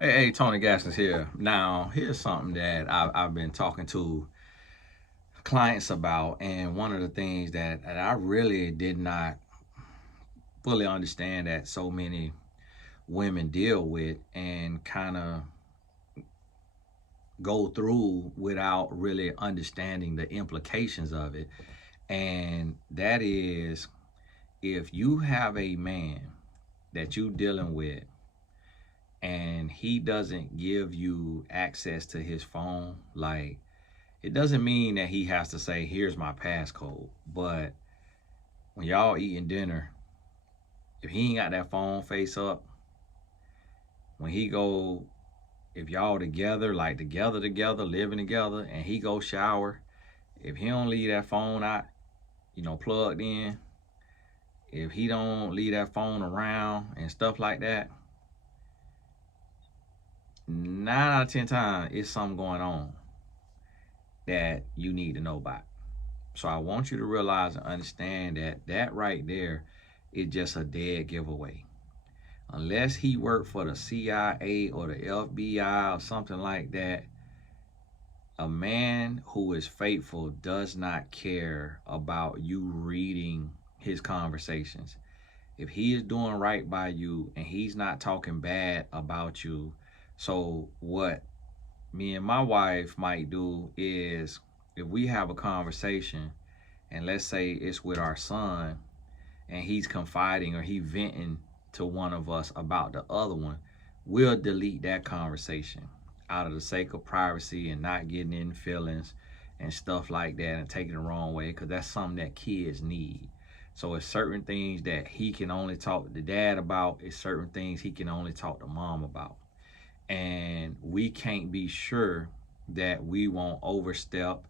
Hey, Tony Gaskins here. Now, here's something that I've been talking to clients about, and one of the things that I really did not fully understand that so many women deal with and kind of go through without really understanding the implications of it. And that is, if you have a man that you dealing with and he doesn't give you access to his phone, like, it doesn't mean that he has to say, "Here's my passcode." But when y'all eating dinner, if he ain't got that phone face up, when he go, if y'all together, like together, living together, and he go shower, if he don't leave that phone out, plugged in, if he don't leave that phone around and stuff like that, 9 out of 10 times it's something going on that you need to know about. So I want you to realize and understand that that right there is just a dead giveaway. Unless he worked for the CIA or the FBI or something like that, a man who is faithful does not care about you reading his conversations. If he is doing right by you and he's not talking bad about you, so what me and my wife might do is, if we have a conversation and let's say it's with our son and he's confiding or he venting to one of us about the other one, we'll delete that conversation out of the sake of privacy and not getting in feelings and stuff like that and taking it the wrong way, because that's something that kids need. So it's certain things that he can only talk to the dad about. It's certain things he can only talk to mom about. And we can't be sure that we won't overstep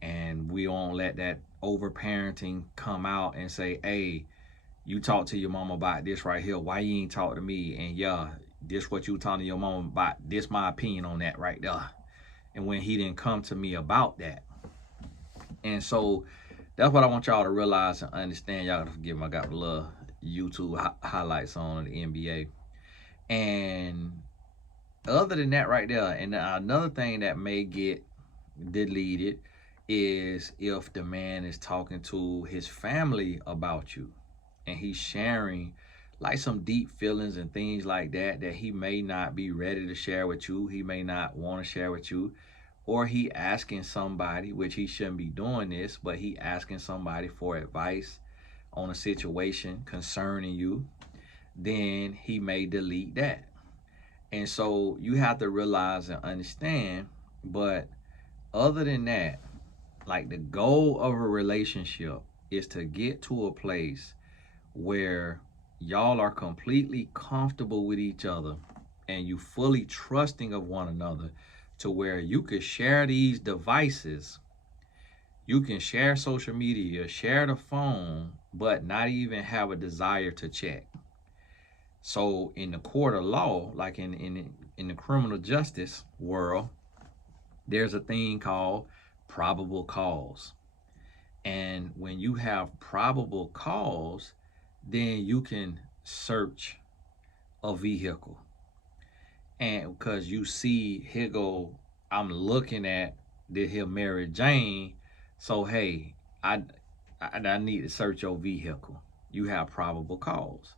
and we won't let that overparenting come out and say, "Hey, you talk to your mom about this right here. Why you ain't talk to me?" And yeah, this what you talking to your mom about. This my opinion on that right there. And when he didn't come to me about that. And so that's what I want y'all to realize and understand. Y'all gotta forgive me. I got a little YouTube highlights on the NBA. And other than that right there, and another thing that may get deleted is if the man is talking to his family about you and he's sharing like some deep feelings and things like that that he may not be ready to share with you, he may not want to share with you, or he asking somebody, which he shouldn't be doing this, but he asking somebody for advice on a situation concerning you, then he may delete that. And so you have to realize and understand, but other than that, like, the goal of a relationship is to get to a place where y'all are completely comfortable with each other and you fully trusting of one another, to where you could share these devices, you can share social media, share the phone, but not even have a desire to check. So in the court of law, like in the criminal justice world, there's a thing called probable cause. And when you have probable cause, then you can search a vehicle. And because you see, here go, I'm looking at this here Mary Jane. So hey, I need to search your vehicle. You have probable cause.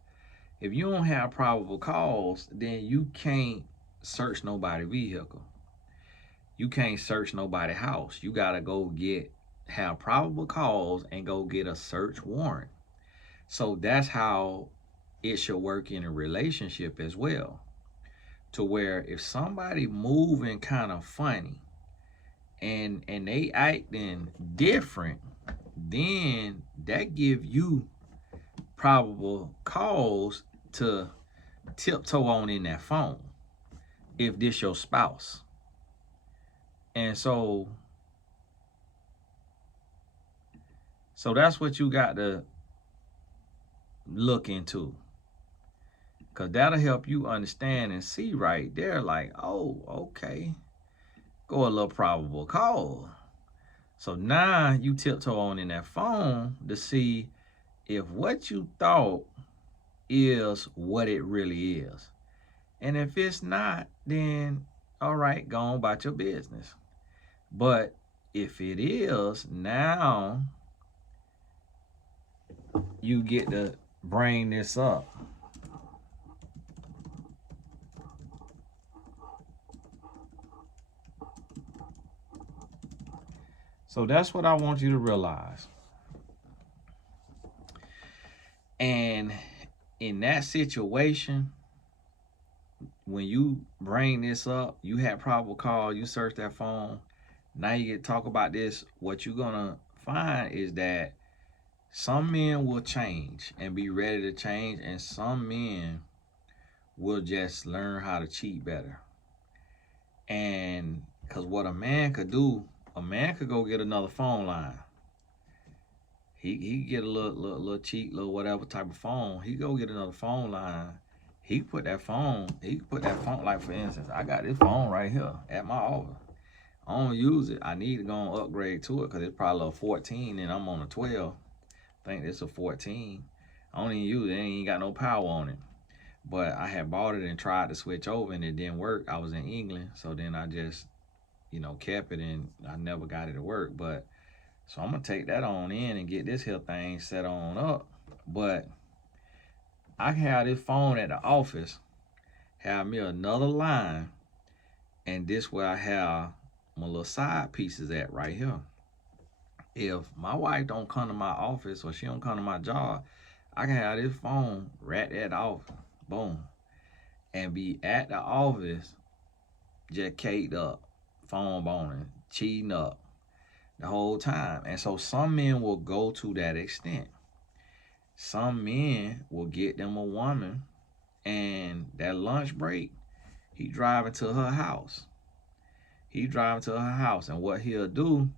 If you don't have probable cause, then you can't search nobody's vehicle. You can't search nobody's house. You gotta go have probable cause and go get a search warrant. So that's how it should work in a relationship as well. To where if somebody moving kind of funny and they acting different, then that give you probable cause to tiptoe on in that phone if this your spouse. And so that's what you got to look into, because that'll help you understand and see right there, like, oh, okay, go a little probable cause. So now you tiptoe on in that phone to see if what you thought is what it really is. And if it's not, then all right, go on about your business. But if it is, now you get to bring this up. So that's what I want you to realize. And in that situation, when you bring this up, you had probable cause, you search that phone, now you get to talk about this, what you're gonna find is that some men will change and be ready to change, and some men will just learn how to cheat better. And because what a man could do, a man could go get another phone line. He get a little cheap, little whatever type of phone. He go get another phone line. He put that phone, like for instance, I got this phone right here at my office. I don't use it. I need to go and upgrade to it because it's probably a 14 and I'm on a 12. I think it's a 14. I don't even use it. It ain't got no power on it. But I had bought it and tried to switch over and it didn't work. I was in England, so then I just, kept it and I never got it to work. But so I'm gonna take that on in and get this here thing set on up. But I can have this phone at the office, have me another line, and this where I have my little side pieces at right here. If my wife don't come to my office or she don't come to my job, I can have this phone right at the office. Boom. And be at the office just caked up, phone boning, cheating up the whole time. And so some men will go to that extent. Some men will get them a woman and that lunch break, he driving to her house. And what he'll do,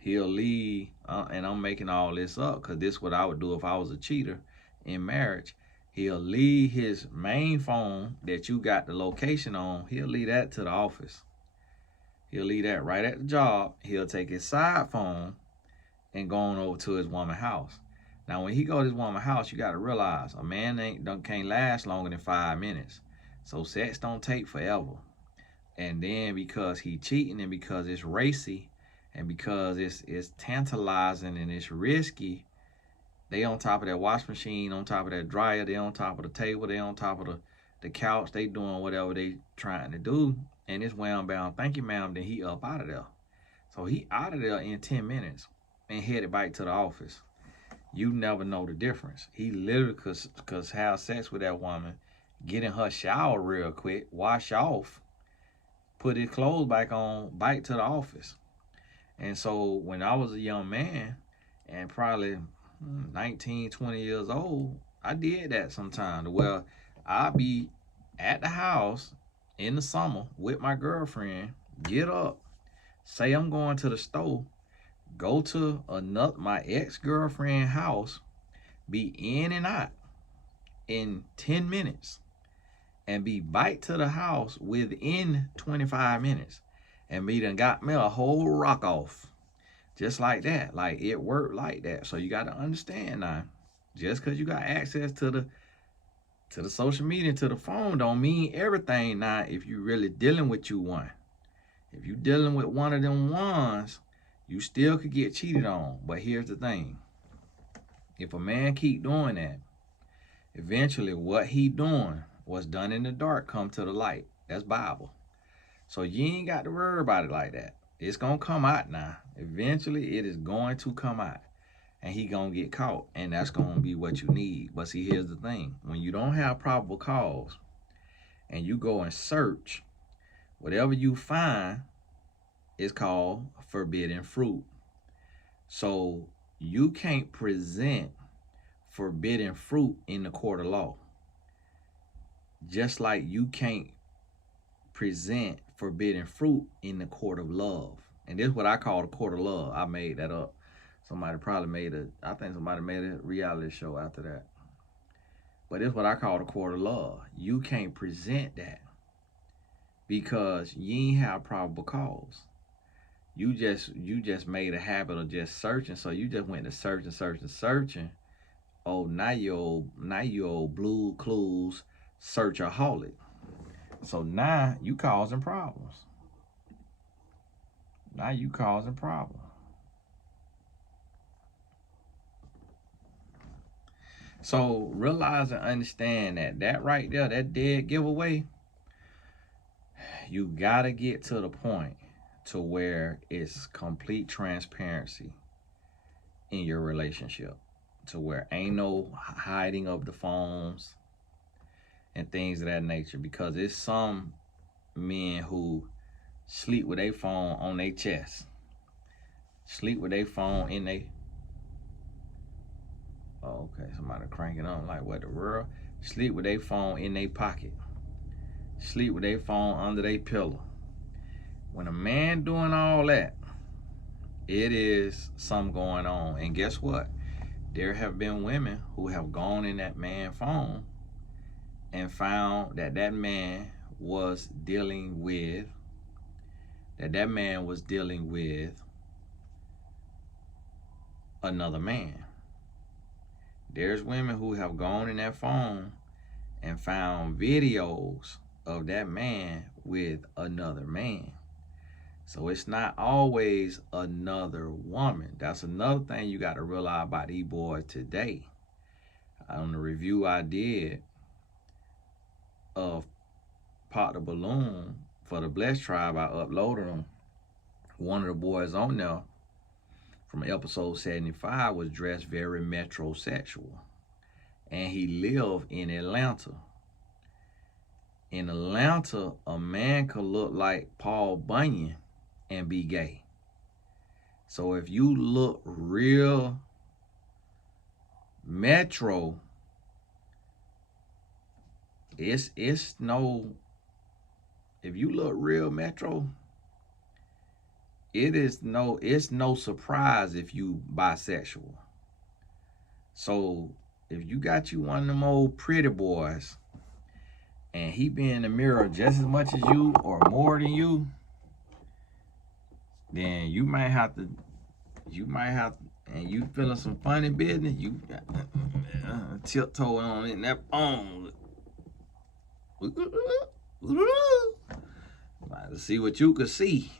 he'll leave, and I'm making all this up because this is what I would do if I was a cheater in marriage. He'll leave his main phone that you got the location on, he'll leave that to the office. He'll leave that right at the job. He'll take his side phone and go on over to his woman's house. Now, when he go to his woman's house, you got to realize a man can't last longer than 5 minutes. So sex don't take forever. And then because he cheating and because it's racy and because it's tantalizing and it's risky, they on top of that wash machine, on top of that dryer, they on top of the table, they on top of the couch, they doing whatever they trying to do. And it's wham bound, thank you, ma'am, then he up out of there. So he out of there in 10 minutes and headed back to the office. You never know the difference. He literally could have sex with that woman, get in her shower real quick, wash off, put his clothes back on, bike to the office. And so when I was a young man and probably 19, 20 years old, I did that sometimes. Well, I'd be at the house in the summer with my girlfriend, get up, say I'm going to the store, go to my ex-girlfriend's house, be in and out in 10 minutes, and be back to the house within 25 minutes. And me done got me a whole rock off. Just like that. Like it worked like that. So you got to understand now, just because you got access to the social media, to the phone, don't mean everything now if you really dealing with one. If you dealing with one of them ones, you still could get cheated on. But here's the thing. If a man keep doing that, eventually what he doing, what's done in the dark, come to the light. That's Bible. So you ain't got to worry about it like that. It's going to come out now. Eventually it is going to come out. And he going to get caught. And that's going to be what you need. But see, here's the thing. When you don't have probable cause and you go and search, whatever you find is called forbidden fruit. So you can't present forbidden fruit in the court of law. Just like you can't present forbidden fruit in the court of love. And this is what I call the court of love. I made that up. Somebody probably I think somebody made a reality show after that. But this is what I call the court of love. You can't present that because you ain't have probable cause. You just made a habit of just searching. So you just went to searching. Oh, now you old Blue Clues searchaholic. So now you causing problems. Now you causing problems. So realize and understand that right there, that dead giveaway, you gotta get to the point to where it's complete transparency in your relationship, to where ain't no hiding of the phones and things of that nature, because it's some men who sleep with their phone on their chest, sleep with their phone in their, oh, okay, somebody cranking on, like, what the world? Sleep with their phone in their pocket, sleep with their phone under their pillow. When a man doing all that, it is something going on. And guess what? There have been women who have gone in that man's phone and found that that man was dealing with another man. There's women who have gone in that phone and found videos of that man with another man. So it's not always another woman. That's another thing you got to realize about these boys today. On the review I did of Pop the Balloon for the Blessed Tribe, I uploaded them. One of the boys on there from episode 75 was dressed very metrosexual. And he lived in Atlanta. In Atlanta, a man could look like Paul Bunyan and be gay. So if you look real metro, it's no, if you look real metro, it's no surprise if you bisexual. So if you got you one of them old pretty boys and he be in the mirror just as much as you or more than you, then you might have to, and you feeling some funny business, you tiptoeing on in that phone. To see what you could see,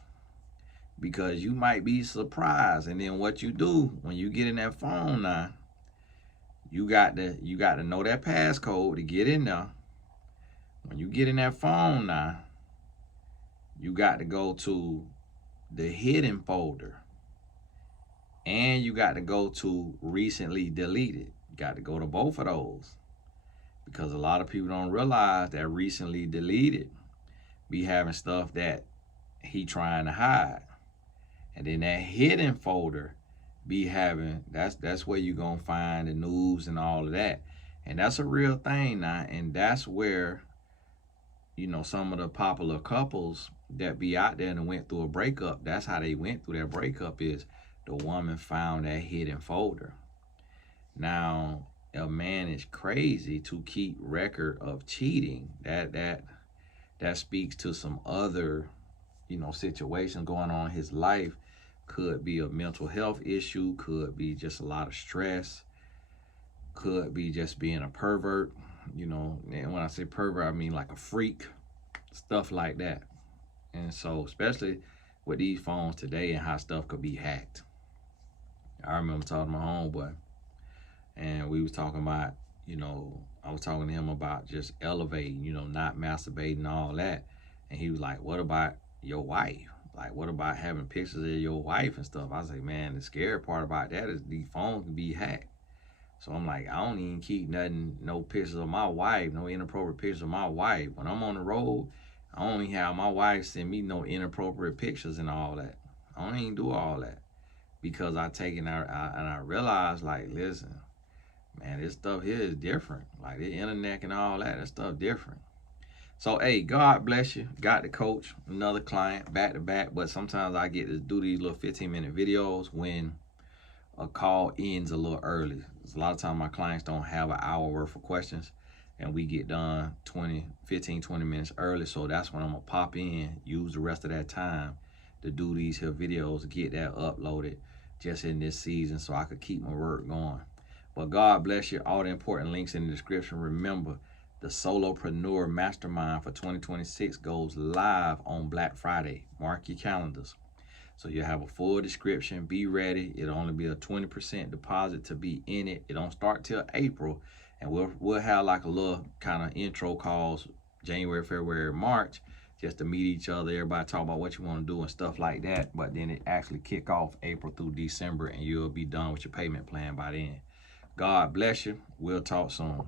because you might be surprised. And then what you do when you get in that phone now, you got to know that passcode to get in there. When you get in that phone now, you got to go to the hidden folder, and you got to go to recently deleted. You got to go to both of those, because a lot of people don't realize that recently deleted be having stuff that he trying to hide. And then that hidden folder be having, that's where you're going to find the news and all of that. And that's a real thing now. And that's where, some of the popular couples that be out there and went through a breakup, that's how they went through their breakup, is the woman found that hidden folder. Now, a man is crazy to keep record of cheating. That speaks to some other, situation going on in his life. Could be a mental health issue, could be just a lot of stress, could be just being a pervert, and when I say pervert, I mean like a freak, stuff like that. And so, especially with these phones today and how stuff could be hacked. I remember talking to my homeboy, and we was talking about, I was talking to him about just elevating, not masturbating and all that. And he was like, what about your wife? Like, what about having pictures of your wife and stuff? I was like, man, the scary part about that is these phones can be hacked. So I'm like, I don't even keep no pictures of my wife, no inappropriate pictures of my wife. When I'm on the road, I don't even have my wife send me no inappropriate pictures and all that. I don't even do all that, because I take it and I realize, like, listen, man, this stuff here is different. Like the internet and all that stuff different. So, hey, God bless you. Got to coach another client back to back, but sometimes I get to do these little 15-minute videos when a call ends a little early. A lot of times my clients don't have an hour worth of questions, and we get done 15, 20 minutes early. So that's when I'm going to pop in, use the rest of that time to do these here videos, get that uploaded just in this season so I could keep my work going. But God bless you. All the important links in the description. Remember, The Solopreneur Mastermind for 2026 goes live on Black Friday. Mark your calendars. So you'll have a full description. Be ready. It'll only be a 20% deposit to be in it. It don't start till April. And we'll have like a little kind of intro calls January, February, March, just to meet each other. Everybody talk about what you want to do and stuff like that. But then it actually kick off April through December, and you'll be done with your payment plan by then. God bless you. We'll talk soon.